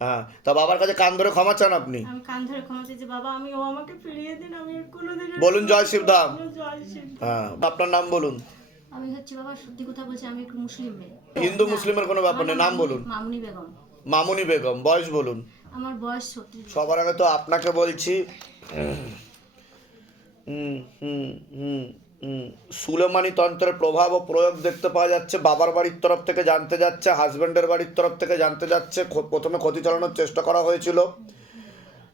হ্যাঁ, তা বাবার কাছে কান ধরে ক্ষমা চান আপনি? আমি কান ধরে ক্ষমা চাইছি, বাবা আমি ও আমাকে ফিরিয়ে দিন, আমি কোনোদিন বলুন জয় শিবধাম। জয় শিব। হ্যাঁ, আপনার নাম বলুন। আমি হচ্ছে বাবা সত্যি কথা বলছি, আমি একটু মুসলিম মেয়ে। হিন্দু না, মুসলিমের কোনো ব্যাপার আমার নেই, নাম বলুন। মামুনি বেগম। মামুনি বেগম, বয়স বলুন। আমার বয়স 36 বছর। সবার আগে তো আপনাকে বলছি, হুম হুম হুম হুম সুলেমানি তন্ত্রের প্রভাব ও প্রয়োগ দেখতে পাওয়া যাচ্ছে। বাবার বাড়ির তরফ থেকে জানতে যাচ্ছে, হাজব্যান্ডের বাড়ির তরফ থেকে জানতে যাচ্ছে। প্রথমে ক্ষতি চালানোর চেষ্টা করা হয়েছিল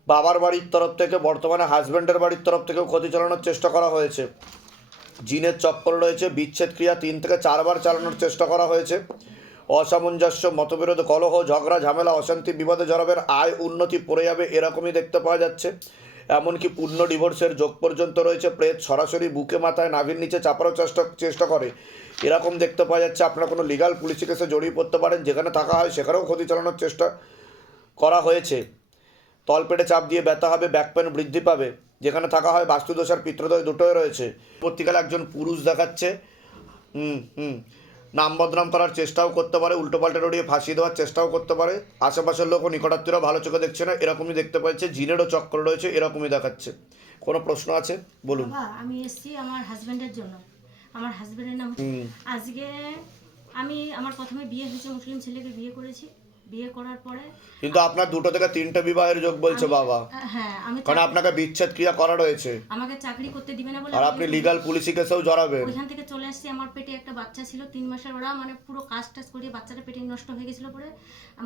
বাবার বাড়ির তরফ থেকে, বর্তমানে হাজব্যান্ডের বাড়ির তরফ থেকেও ক্ষতি চালানোর চেষ্টা করা হয়েছে। জিনের চক্কর রয়েছে, বিচ্ছেদ ক্রিয়া 3 থেকে 4 বার চালানোর চেষ্টা করা হয়েছে। অসামঞ্জস্য, মতবিরোধ, কলহ, ঝগড়া, ঝামেলা, অশান্তি, বিবাদে জড়াবেন, আয় উন্নতি পড়ে যাবে, এরকমই দেখতে পাওয়া যাচ্ছে। এমনকি পূর্ণ ডিভোর্সের যোগ পর্যন্ত রয়েছে। প্রেত সরাসরি বুকে মাথায় নাভির নিচে চাপারও চেষ্টা করে, এরকম দেখতে পাওয়া যাচ্ছে। আপনারা কোনো লিগাল পুলিশি কেসে জড়িয়ে পড়তে পারেন, যেখানে থাকা হয় সেখানেও ক্ষতি চালানোর চেষ্টা করা হয়েছে। তলপেটে চাপ দিয়ে ব্যথা হবে, ব্যাক পেন বৃদ্ধি পাবে, যেখানে থাকা হয় বাস্তুদোষ আর পিত্রদোষ দুটোই রয়েছে। পরবর্তীকালে একজন পুরুষ দেখাচ্ছে, হুম হুম নাম বদনাম করার চেষ্টাও করতে পারে, উল্টোপাল্টে রড়িয়ে ফাঁসিয়ে দেওয়ার চেষ্টাও করতে পারে। আশেপাশের লোক ও নিকটাত্মীয়রা ভালো চোখে দেখছে না, এরকমই দেখতে পাচ্ছে। জিনেরও চক্র রয়েছে, এরকমই দেখাচ্ছে। কোনো প্রশ্ন আছে বলুন। বাবা আমি এসেছি আমার হাজবেন্ডের জন্য। আমার হাজবেন্ডের নাম আজকে আমার প্রথমে বিয়ে হয়েছে, মুসলিম ছেলেকে বিয়ে করেছি। বিয়ে করার পরে কিন্তু আপনার 2 থেকে 3টে বিবাহের যোগ বলছে বাবা, হ্যাঁ আমি কারণ আপনাকে বিচ্ছেদ ক্রিয়া করা রয়েছে, আমাকে চাকরি করতে দিবে না বলে আর আপনি লিগাল পুলিশি কেসেও জড়াবেন। ওইখান থেকে চলে আসছি। আমার পেটে একটা বাচ্চা ছিল 3 মাসের, ওরা মানে পুরো কাজ টাজ করিয়ে বাচ্চাটা পেটে নষ্ট হয়ে গেছিলো। পরে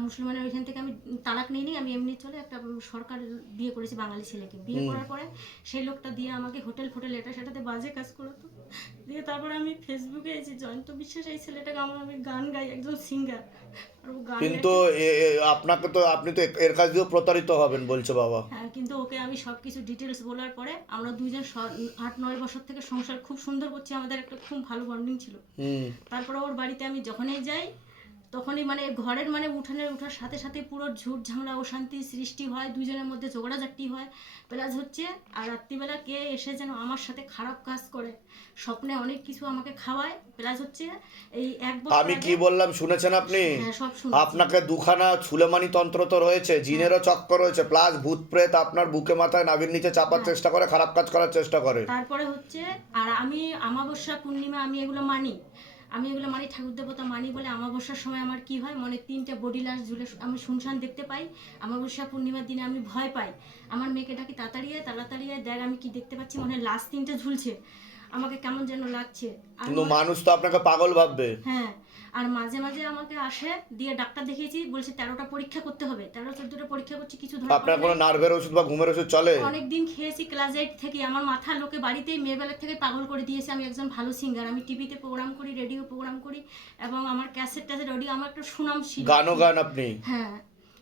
মুসলমানের ওইখান থেকে আমি তালাক নিইনি, আমি এমনি চলে একটা সরকার বিয়ে করেছি বাঙালি ছেলেকে। বিয়ে করার পরে সেই লোকটা দিয়ে আমাকে হোটেল ফোটেল এটা সেটাতে বাজে কাজ করতো। দিয়ে তারপরে আমি ফেসবুকে এসেছি জয়ন্ত বিশ্বাস, এই ছেলেটাকে আমি গান গাই, একজন সিঙ্গার। আর ও গান কিন্তু আপনি তো এর কাছ দিয়েও প্রতারিত হবেন বলছে বাবা। হ্যাঁ, কিন্তু ওকে আমি সব কিছু ডিটেলস বলার পরে আমরা দুইজন 8-9 বছর থেকে সংসার খুব সুন্দর করছি, আমাদের একটা খুব ভালো বন্ডিং ছিল। তারপরে ওর বাড়িতে আমি যখনই যাই তখনই মানে ঘরের মানে উঠানে ওঠার সাথে সাথে পুরো ঝুট ঝামেলা অশান্তি সৃষ্টি হয়, দুজনের মধ্যে ঝগড়াঝাটি হয়। প্লাস হচ্ছে আর রাত্রিবেলা কে এসে যেন আমার সাথে খারাপ কাজ করে, স্বপ্নে অনেক কিছু আমাকে খাওয়ায়। প্লাস হচ্ছে এই 1 বছর আমি কি বললাম শুনেছেন আপনি? হ্যাঁ সব শুনছি। আপনাকে দুখানা সুলেমানি তন্ত্র তো রয়েছে, জিনেরও চক্কর রয়েছে, প্লাস ভূত প্রেত আপনার বুকে মাথায় নাভির নিচে চাপার চেষ্টা করে, খারাপ কাজ করার চেষ্টা করে। তারপরে হচ্ছে আর আমি অমাবস্যা পূর্ণিমা আমি এগুলো মানি, ঠাকুর দেবতা মানি বলে আমাবস্যার সময় আমার কি হয়, মনে 3টে বডি লাশ ঝুলে আমি শুনশান দেখতে পাই। আমাবস্যা পূর্ণিমার দিনে আমি ভয় পাই। আমার মেয়েকে ডাকি তাড়াতাড়ি দেখ আমি কি দেখতে পাচ্ছি, মনে হয় লাশ 3টে ঝুলছে, আমাকে কেমন যেন লাগছে। কিন্তু মানুষ তো আপনাকে পাগল ভাববে। হ্যাঁ, আর মাঝে মাঝে আমাকে আসে, দিয়ে ডাক্তার দেখিয়েছি, বলছে 13টা পরীক্ষা করতে হবে। 13-14টা পরীক্ষা করছি, কিছু ধরা আপনার কোনো নার্ভের ওষুধ বা ঘুমের ওষুধ চলে? অনেকদিন খেয়েছি ক্লাস 8 থেকে। আমার মাথা লোকে বাড়িতেই মেয়েবেলার থেকে পাগল করে দিয়েছে। আমি একজন ভালো সিঙ্গার, আমি টিভিতে প্রোগ্রাম করি, রেডিও প্রোগ্রাম করি, এবং আমার ক্যাসেট রেডিও, আমার একটা সুনাম ছিল। গানও গান আপনি? হ্যাঁ,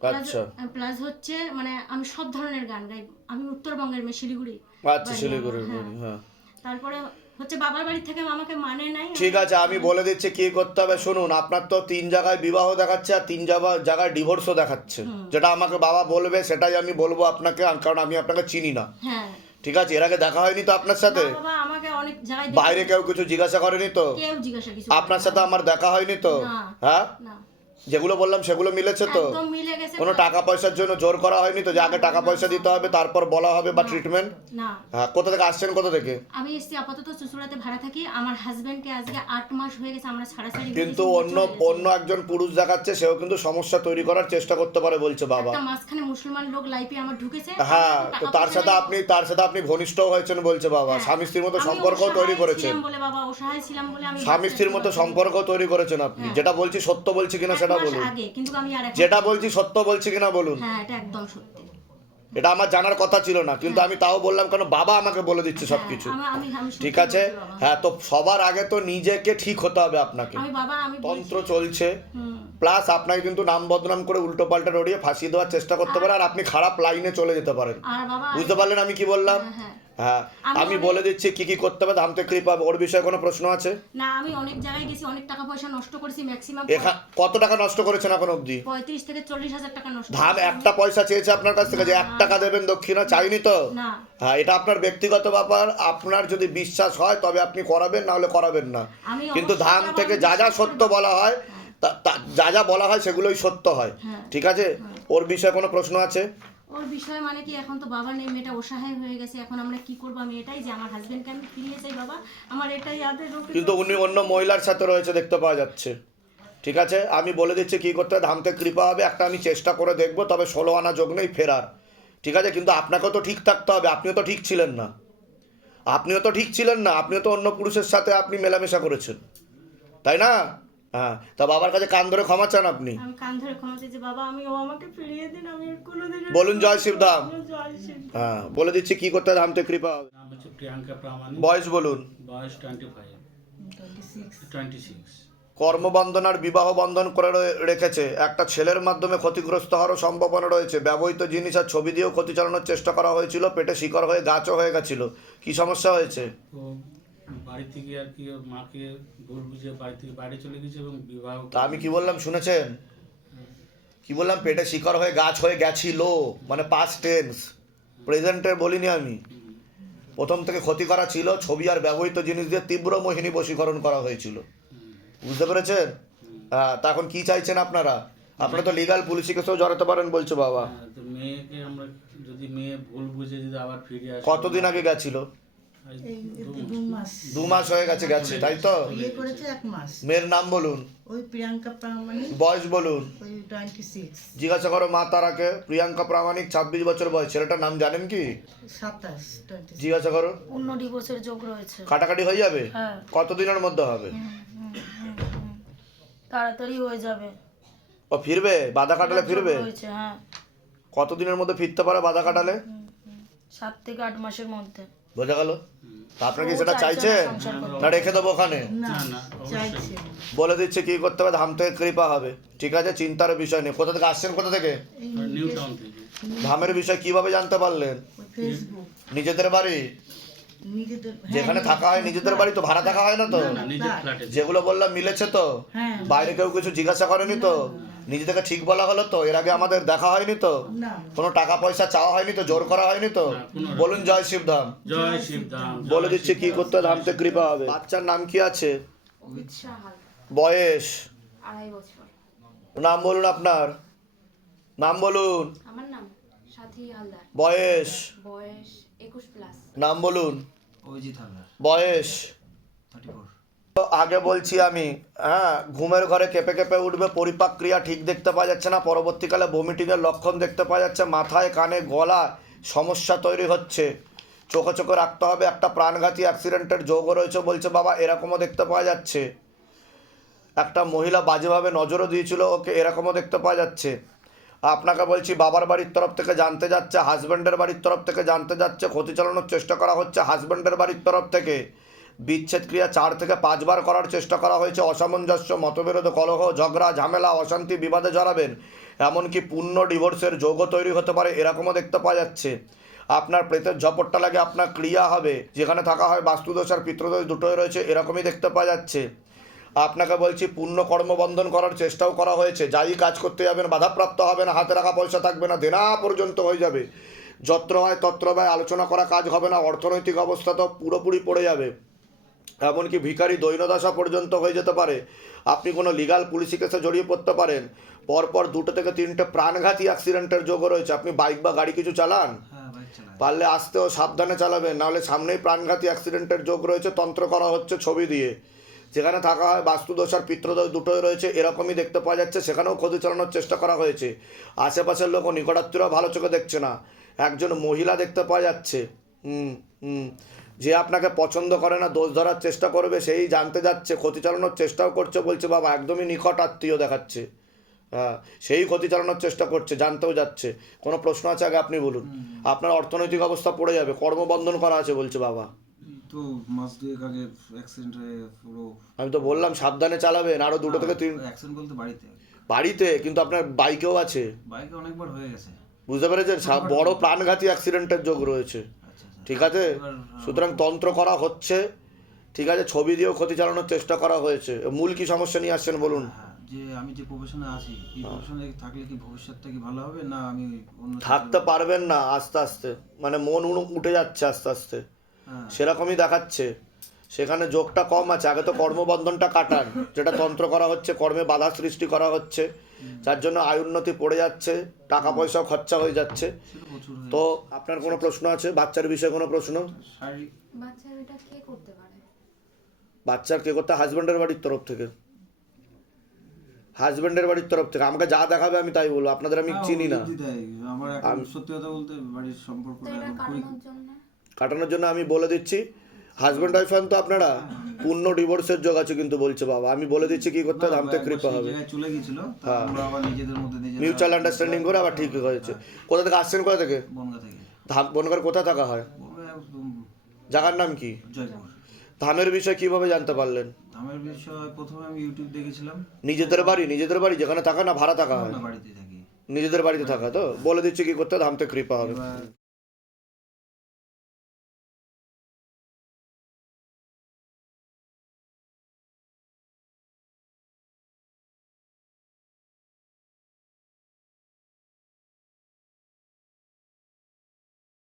আচ্ছা প্লাস হচ্ছে মানে আমি সব ধরনের গান গাই। আমি উত্তরবঙ্গের মেয়ে, শিলিগুড়ি। আচ্ছা, শিলিগুড়ির বাড়ি, হ্যাঁ। তারপরে হচ্ছে বাবার বাড়ি থেকে আমাকে মানে নাই। ঠিক আছে, আমি বলে দিচ্ছি কি করতে হবে শুনুন। আপনার তো 3 জায়গায় বিবাহ দেখাচ্ছে আর 3 জায়গায় ডিভোর্সও দেখাচ্ছে। যেটা আমাকে বাবা বলবে সেটাই আমি বলবো আপনাকে, কারণ আমি আপনাকে চিনি না। হ্যাঁ ঠিক আছে, এর আগে দেখা হয়নি তো আপনার সাথে? বাবা আমাকে অনেক জায়গায় বাইরে কেউ কিছু জিজ্ঞাসা করেনি তো? কেউ জিজ্ঞাসা কিছু আপনার সাথে আমার দেখা হয়নি তো? না হ্যাঁ, না, যেগুলো বললাম সেগুলো মিলেছে তো? একদম মিলে গেছে। কোনো টাকা পয়সার জন্য জোর করা হয়নি তো, যে আগে টাকা পয়সা দিতে হবে তারপর বলা হবে বা ট্রিটমেন্ট? না, হ্যাঁ, কোথা থেকে আসছেন, কোথা থেকে? আমি এসছি আপাতত চুঁচুড়াতে ভাড়া থাকি। আমার হাজবেন্ডকে আজকে 8 মাস হয়ে গেছে, আমরা ছাড়াছাড়ি কিন্তু অন্য একজন পুরুষ দেখাচ্ছে, সেও কিন্তু সমস্যা তৈরি করার চেষ্টা করতে পারে বলছে বাবা। একটা মাঝখানে মুসলমান লোক লাইফে আমার ঢুকেছে। হ্যাঁ, তো তার সাথে আপনি ঘনিষ্ঠ হয়েছেন বলছে বাবা। স্বামী স্ত্রীর মতো সম্পর্ক তৈরি করেছেন। বলে বাবা অসহায় ছিলাম বলে আমি স্বামী স্ত্রীর মতো সম্পর্ক তৈরি করেছেন আপনি। যেটা বলছি সত্য বলছি কিনা সেটা বলুন। আগে কিন্তু আমি আর যেটা বলছি সত্য বলছি কিনা বলুন। হ্যাঁ এটা একদম সত্যি। এটা আমার জানার কথা ছিল না, কিন্তু আমি তাও বললাম, কারণ বাবা আমাকে বলে দিচ্ছে সবকিছু। ঠিক আছে, হ্যাঁ, তো সবার আগে তো নিজেকে ঠিক হতে হবে আপনাকে। তন্ত্র চলছে, প্লাস আপনাকে কিন্তু নাম বদনাম করে উল্টো পাল্টা রড়িয়ে ফাঁসিয়ে দেওয়ার চেষ্টা করতে পারে, আর আপনি খারাপ লাইনে চলে যেতে পারেন। বুঝতে পারলেন আমি কি বললাম? হ্যাঁ, আমি বলে দিচ্ছি কি কি করতে হবে, ধামতে কৃপা। ওর বিষয়ে কোনো প্রশ্ন আছে? না, আমি অনেক জায়গায় গেছি, অনেক টাকা পয়সা নষ্ট করেছি, ম্যাক্সিমাম কত টাকা নষ্ট করেছেন এখন অবধি? 35 থেকে 40 হাজার টাকা নষ্ট। ধাম একটা পয়সা চেয়েছে আপনার কাছ থেকে যে 1 টাকা দেবেন দক্ষিণা, চাইনি তো? না। হ্যাঁ, এটা আপনার ব্যক্তিগত ব্যাপার। আপনার যদি বিশ্বাস হয় তবে আপনি করাবেন, না হলে করাবেন না। কিন্তু ধাম থেকে যা যা সত্য বলা হয়, যা যা বলা হয় সেগুলোই সত্য হয়, হ্যাঁ। ঠিক আছে? ওর বিষয়ে কোনো প্রশ্ন আছে? ওর বিষয় মানে কি, এখন তো বাবা নেই, মেয়েটা অসহায় হয়ে গেছে, এখন আমরা কি করবো? আমি এটাই যে আমার হাজবেন্ডকে আমি ফিরিয়ে চাই বাবা, আমার এটাই আদের রোগ। কিন্তু উনি অন্য মহিলার সাথে রয়েছে দেখতে পাওয়া যাচ্ছে, ঠিক আছে? আমি বলে দিচ্ছি কি করতে হবে, ধামতে কৃপা হবে, একটা আমি চেষ্টা করে দেখবো, তবে 16 আনা যোগ নেই ফেরার, ঠিক আছে? কিন্তু আপনাকেও তো ঠিক থাকতে হবে, আপনিও তো ঠিক ছিলেন না, আপনিও তো অন্য পুরুষের সাথে আপনি মেলামেশা করেছেন, তাই না? হ্যাঁ, তা বাবার কাছে কান ধরে ক্ষমা চান আপনি। আমি কান ধরে ক্ষমা চাই যে বাবা, ও আমাকে ফিরিয়ে দিন, আমি কোনোদিন। বলুন জয় শিবধাম। জয় শিব। হ্যাঁ, বলে দিচ্ছি কি করতে হবে, ধামতে কৃপা হবে। নাম হচ্ছে প্রিয়াঙ্কা প্রামাণিক, বয়স বলুন। বয়স 26। কর্মবন্ধন আর বিবাহ বন্ধন করে রেখেছে, একটা ছেলের মাধ্যমে ক্ষতিগ্রস্ত হওয়ারও সম্ভাবনা রয়েছে, ব্যবহৃত জিনিস আর ছবি দিয়েও ক্ষতি চালানোর চেষ্টা করা হয়েছিল, পেটে শিকড় হয়ে গাছও হয়ে গেছিল। কি সমস্যা হয়েছে? তো বাড়ি থেকে আর কি ওর মাকে ভুল বুঝে বাড়ি থেকে বাইরে চলে গেছে এবং বিবাহ। তা আমি কি বললাম শুনেছেন? কি বললাম? পেটে শিকড় হয়ে গাছ হয়ে গেছিল, মানে পাস্ট টেন্স, প্রেজেন্টে বলিনি আমি। প্রথম থেকে ক্ষতি করা ছিল, ছবি আর ব্যবহৃত জিনিস দিয়ে তীব্র মোহিনী বশীকরণ করা হয়েছিল, বুঝতে পেরেছেন? হ্যাঁ, তা এখন কি চাইছেন আপনারা? আপনারা তো লিগাল পুলিশি কেসেও জড়াতে পারেন বলছে বাবা। তো মেয়েকে আমরা যদি মেয়ে ভুল বুঝে যদি আবার ফিরে আসে। কতদিন আগে গেছিল? আজ এই 2 মাস 2 মাস হয়ে গেছে, তাই তো? বিয়ে করেছে 1 মাস। মেয়ের নাম বলুন, ওই প্রিয়াঙ্কা প্রামাণিক, বয়স বলুন। ওই 26, জিজ্ঞাসা করো মা তারাকে। প্রিয়াঙ্কা প্রামাণিক, 26 বছর বয়স। ছেলেটার নাম জানেন কি? 27, জিজ্ঞাসা করো। অন্য ডিভোর্সের যোগ রয়েছে। কাটাকাটি হয়ে যাবে? হ্যাঁ। কতদিনের মধ্যে হবে? তাড়াতাড়ি হয়ে যাবে। ও ফিরবে? বাধা কাটালে ফিরবে? রয়েছে, হ্যাঁ। কতদিনের মধ্যে ফিরতে পারে বাধা কাটালে? 7 থেকে 8 মাসের মধ্যে। বোঝা গেল? তা আপনারা কি ও সেটা চাইছে না চাইছেন সংসার করতে। না রেখে দেবো ওখানে? না না, অবশ্যই। চাইছে বলে দিচ্ছে কি করতে হবে, ধাম থেকে কৃপা হবে, ঠিক আছে? চিন্তার বিষয় নেই। কোথা থেকে আসছেন, কোথা থেকে? এই নিউ টাউন থেকে। ধামের বিষয় কিভাবে জানতে পারলেন? ওই ফেসবুক নিজেদের বাড়ি নিজেদের, যেখানে থাকা হয় নিজেদের বাড়ি তো, ভাড়া থাকা হয় না তো? না, নিজের ফ্ল্যাটে। যেগুলো বললাম মিলেছে তো? হ্যাঁ। বাইরে কেউ কিছু জিজ্ঞাসা করেনি তো? নিজে থেকে ঠিক বলা হলো তো? এর আগে আমাদের দেখা হয়নি তো? না কোনো টাকা পয়সা চাওয়া হয়নি তো? জোর করা হয়নি তো? না, কোনো রকম। বলুন জয় শিবধাম। জয় শিবধাম। বলে দিচ্ছি কি করতে হবে, ধাম থেকে কৃপা হবে। বাচ্চার নাম কি আছে? উৎসাহ হালদার, বয়স? 2.5 বছর। নাম বলুন আপনার, নাম বলুন। আমার নাম সাথী হালদার, বয়স? বয়স 21 প্লাস। নাম বলুন। অভিজিৎ হালদার, বয়স? 34। তো আগে বলছি আমি, হ্যাঁ, ঘুমের ঘরে কেঁপে কেঁপে উঠবে, পরিপাক ক্রিয়া ঠিক দেখতে পাওয়া যাচ্ছে না, পরবর্তীকালে ভমিটিংয়ের লক্ষণ দেখতে পাওয়া যাচ্ছে, মাথায় কানে গলা সমস্যা তৈরি হচ্ছে, চোখে চোখে রাখতে হবে, একটা প্রাণঘাতী অ্যাক্সিডেন্টের যোগও রয়েছে বলছে বাবা, এরকমও দেখতে পাওয়া যাচ্ছে। একটা মহিলা বাজেভাবে নজরও দিয়েছিল ওকে, এরকমও দেখতে পাওয়া যাচ্ছে। আপনাকে বলছি বাবার বাড়ির তরফ থেকে জানতে যাচ্ছে, হাজব্যান্ডের বাড়ির তরফ থেকে জানতে যাচ্ছে, ক্ষতি চালানোর চেষ্টা করা হচ্ছে হাজব্যান্ডের বাড়ির তরফ থেকে, বিচ্ছেদ ক্রিয়া 4 থেকে 5 বার করার চেষ্টা করা হয়েছে, অসামঞ্জস্য, মতবিরোধ, কলহ, ঝগড়া, ঝামেলা, অশান্তি, বিবাদে জড়াবেন, এমনকি পূর্ণ ডিভোর্সের যোগও তৈরি হতে পারে, এরকমও দেখতে পাওয়া যাচ্ছে। আপনার প্রেতের ঝপটটা লাগে, আপনার ক্রিয়া হবে, যেখানে থাকা হয় বাস্তুদোষ আর পিতৃদোষ দুটোই রয়েছে, এরকমই দেখতে পাওয়া যাচ্ছে। আপনাকে বলছি পূর্ণ কর্মবন্ধন করার চেষ্টাও করা হয়েছে, যাই কাজ করতে যাবেন বাধাপ্রাপ্ত হবে না, হাতে রাখা পয়সা থাকবে না, দেনা পর্যন্ত হয়ে যাবে, যত্র হয় তত্র ব্যয়, আলোচনা করা কাজ হবে না, অর্থনৈতিক অবস্থা তো পুরোপুরি পড়ে যাবে, এমনকি ভিখারি দৈনদশা পর্যন্ত হয়ে যেতে পারে। আপনি কোনো লিগাল পুলিশি কেসে জড়িয়ে পড়তে পারেন। পরপর 2 থেকে 3টে প্রাণঘাতী অ্যাক্সিডেন্টের যোগও রয়েছে। আপনি বাইক বা গাড়ি কিছু চালান? হ্যাঁ, বাইক চালায়। পারলে আসতেও সাবধানে চালাবেন, নাহলে সামনেই প্রাণঘাতী অ্যাক্সিডেন্টের যোগ রয়েছে, তন্ত্র করা হচ্ছে ছবি দিয়ে, যেখানে থাকা হয় বাস্তুদোষ আর পিতৃদোষ দুটোই রয়েছে, এরকমই দেখতে পাওয়া যাচ্ছে, সেখানেও ক্ষতি চালানোর চেষ্টা করা হয়েছে। আশেপাশের লোক ও নিকটাত্মীয়রা ভালো চোখে দেখছে না। একজন মহিলা দেখতে পাওয়া যাচ্ছে, যে আপনাকে পছন্দ করে না, দোষ ধরার চেষ্টা করবে, সেই জানতে যাচ্ছে, ক্ষতি চালানোর চেষ্টাও করছে বলছে বাবা, একদমই নিকট আত্মীয় দেখাচ্ছে, হ্যাঁ, সেই ক্ষতি চালানোর চেষ্টা করছে, জানতেও যাচ্ছে। কোনো প্রশ্ন আছে আগে আপনি বলুন। আপনার অর্থনৈতিক অবস্থা পড়ে যাবে, কর্মবন্ধন করা আছে বলছে বাবা। এই তো মাস 2 আগে অ্যাক্সিডেন্ট হয়ে পুরো। আমি তো বললাম সাবধানে চালাবেন, আরও 2 থেকে 3। অ্যাক্সিডেন্ট বলতে বাড়িতে। বাড়িতে? কিন্তু আপনার বাইকেও আছে, বাইকে অনেকবার হয়ে গেছে। বুঝতে পেরেছেন? বড় প্রাণঘাতী অ্যাক্সিডেন্টের যোগ রয়েছে, আচ্ছা আচ্ছা। ঠিক আছে? এবার, সুতরাং তন্ত্র করা হচ্ছে, ঠিক আছে, ছবি দিয়েও ক্ষতি চালানোর চেষ্টা করা হয়েছে। মূল কি সমস্যা নিয়ে আসছেন বলুন। হ্যাঁ, যে আমি যে প্রফেশনে আছি, এই প্রফেশনে থাকলে কি ভবিষ্যৎটা কি ভালো হবে, না আমি অন্য থাকতে পারবেন না আস্তে আস্তে, মানে মন উঠে যাচ্ছে আস্তে আস্তে, হ্যাঁ, সেরকমই দেখাচ্ছে। সেখানে যোগটা কম আছে। আগে তো কর্মবন্ধনটা কাটান, যেটা তন্ত্র করা হচ্ছে, কর্মে বাধা সৃষ্টি করা হচ্ছে, যার জন্য আয় উন্নতি পড়ে যাচ্ছে, টাকা পয়সাও খরচা হয়ে যাচ্ছে। সেটা প্রচুর হয়ে তো আপনার কোনো প্রশ্ন আছে? বাচ্চার বিষয়ে কোনো প্রশ্ন? শারীরিক বাচ্চার এটা কে করতে পারে? বাচ্চার কে করতে? হাজব্যান্ডের বাড়ির তরফ থেকে। হাজব্যান্ডের বাড়ির তরফ থেকে আমাকে যা দেখাবে আমি তাই বলবো, আপনাদের আমি চিনি না। বুদ্ধি দেয়। আমার এখন সত্যি কথা বলতে বাড়ির তো সম্পর্কটা এটা এখন খুবই কাটানোর জন্য কাটানোর জন্য আমি বলে দিচ্ছি, হাজব্যান্ড ওয়াইফ তো আপনারা পূর্ণ ডিভোর্সের যোগ আছে কিন্তু বলছে বাবা। আমি বলে দিচ্ছি কি করতে হবে, ধামতে কৃপা হবে। জায়গায় চলে গেছিল, তা আমরা আবার নিজেদের মধ্যে নিজেরা মিউচুয়াল আন্ডারস্ট্যান্ডিং করে আবার ঠিক হয়েছে। কোথা থেকে আসছেন? কোথা থেকে? বনগা থেকে বনগার কোথায় থাকা হয়? বনগা জায়গার নাম কি? জয়পুর। ধামের বিষয়ে কিভাবে জানতে পারলেন? আমার বিষয় প্রথমে আমি ইউটিউব দেখেছিলাম। নিজেদের বাড়ি যেখানে থাকা, না ভাড়া থাকা হয়? না, বাড়িতে থাকি। নিজেদের বাড়িতে থাকা। তো বলে দিচ্ছি কি করতে হবে, ধামতে কৃপা হবে। এবার